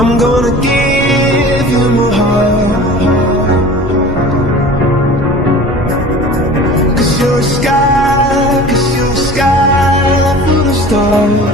I'm gonna give you my heart. 'Cause you're a sky full of stars.